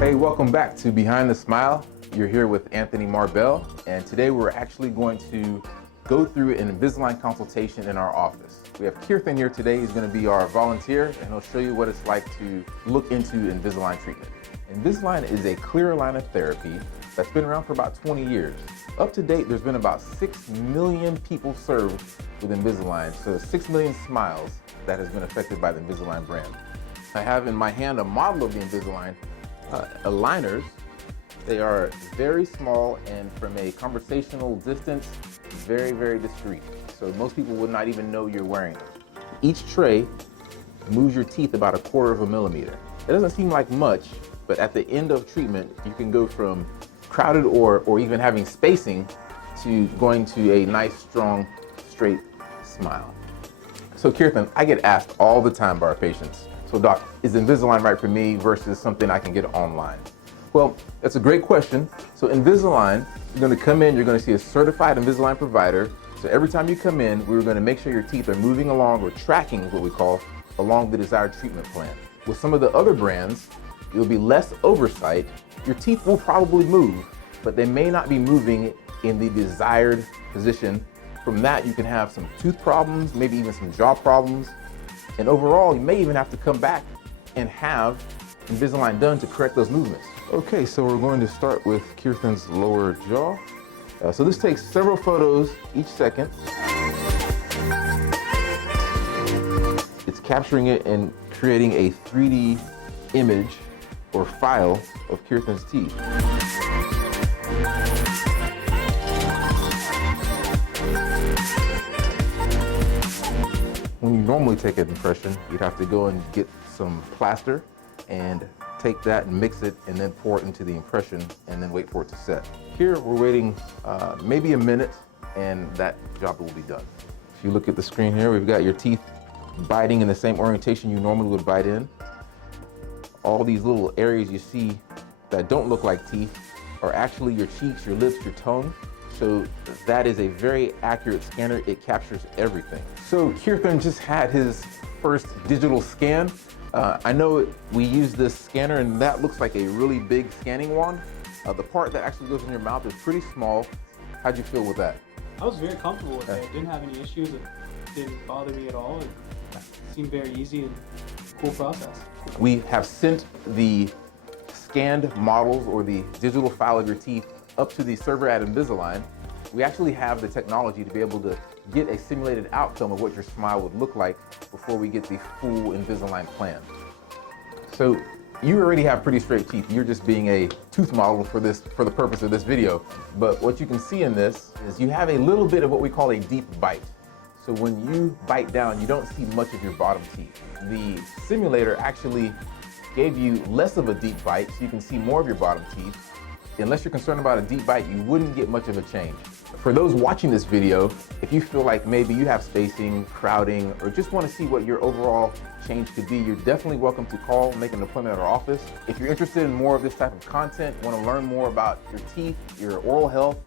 Hey, welcome back to Behind the Smile. You're here with Anthony Marbell, and today we're actually going to go through an Invisalign consultation in our office. We have Kirthan here today. He's going to be our volunteer, and he'll show you what it's like to look into Invisalign treatment. Invisalign is a clear aligner therapy that's been around for about 20 years. Up to date, there's been about 6 million people served with Invisalign, so 6 million smiles that has been affected by the Invisalign brand. I have in my hand a model of the Invisalign aligners. They are very small and from a conversational distance, very, very discreet. So most people would not even know you're wearing them. Each tray moves your teeth about 1/4 millimeter. It doesn't seem like much, but at the end of treatment, you can go from crowded or even having spacing to going to a nice, strong, straight smile. So Kirthan, I get asked all the time by our patients, so doc, is Invisalign right for me versus something I can get online? Well, that's a great question. So Invisalign, you're gonna come in, you're gonna see a certified Invisalign provider. So every time you come in, we're gonna make sure your teeth are moving along or tracking what we call along the desired treatment plan. With some of the other brands, you'll be less oversight. Your teeth will probably move, but they may not be moving in the desired position. From that, you can have some tooth problems, maybe even some jaw problems. And overall, you may even have to come back and have Invisalign done to correct those movements. Okay, so we're going to start with Kirthan's lower jaw. So this takes several photos each second. It's capturing it and creating a 3D image or file of Kirthan's teeth. When you normally take an impression, you'd have to go and get some plaster and take that and mix it and then pour it into the impression and then wait for it to set. Here we're waiting maybe a minute and that job will be done. If you look at the screen here, we've got your teeth biting in the same orientation you normally would bite in. All these little areas you see that don't look like teeth are actually your cheeks, your lips, your tongue. So that is a very accurate scanner. It captures everything. So Kirthan just had his first digital scan. I know we use this scanner and that looks like a really big scanning wand. The part that actually goes in your mouth is pretty small. How'd you feel with that? I was very comfortable with it. I didn't have any issues. It didn't bother me at all. It seemed very easy and cool process. We have sent the scanned models or the digital file of your teeth up to the server at Invisalign. We actually have the technology to be able to get a simulated outcome of what your smile would look like before we get the full Invisalign plan. So you already have pretty straight teeth. You're just being a tooth model for the purpose of this video. But what you can see in this is you have a little bit of what we call a deep bite. So when you bite down, you don't see much of your bottom teeth. The simulator actually gave you less of a deep bite so you can see more of your bottom teeth. Unless you're concerned about a deep bite, you wouldn't get much of a change. For those watching this video, if you feel like maybe you have spacing, crowding, or just want to see what your overall change could be, you're definitely welcome to call, make an appointment at our office. If you're interested in more of this type of content, want to learn more about your teeth, your oral health,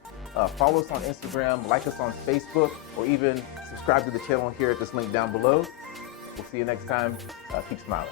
follow us on Instagram, like us on Facebook, or even subscribe to the channel here at this link down below. We'll see you next time. Keep smiling.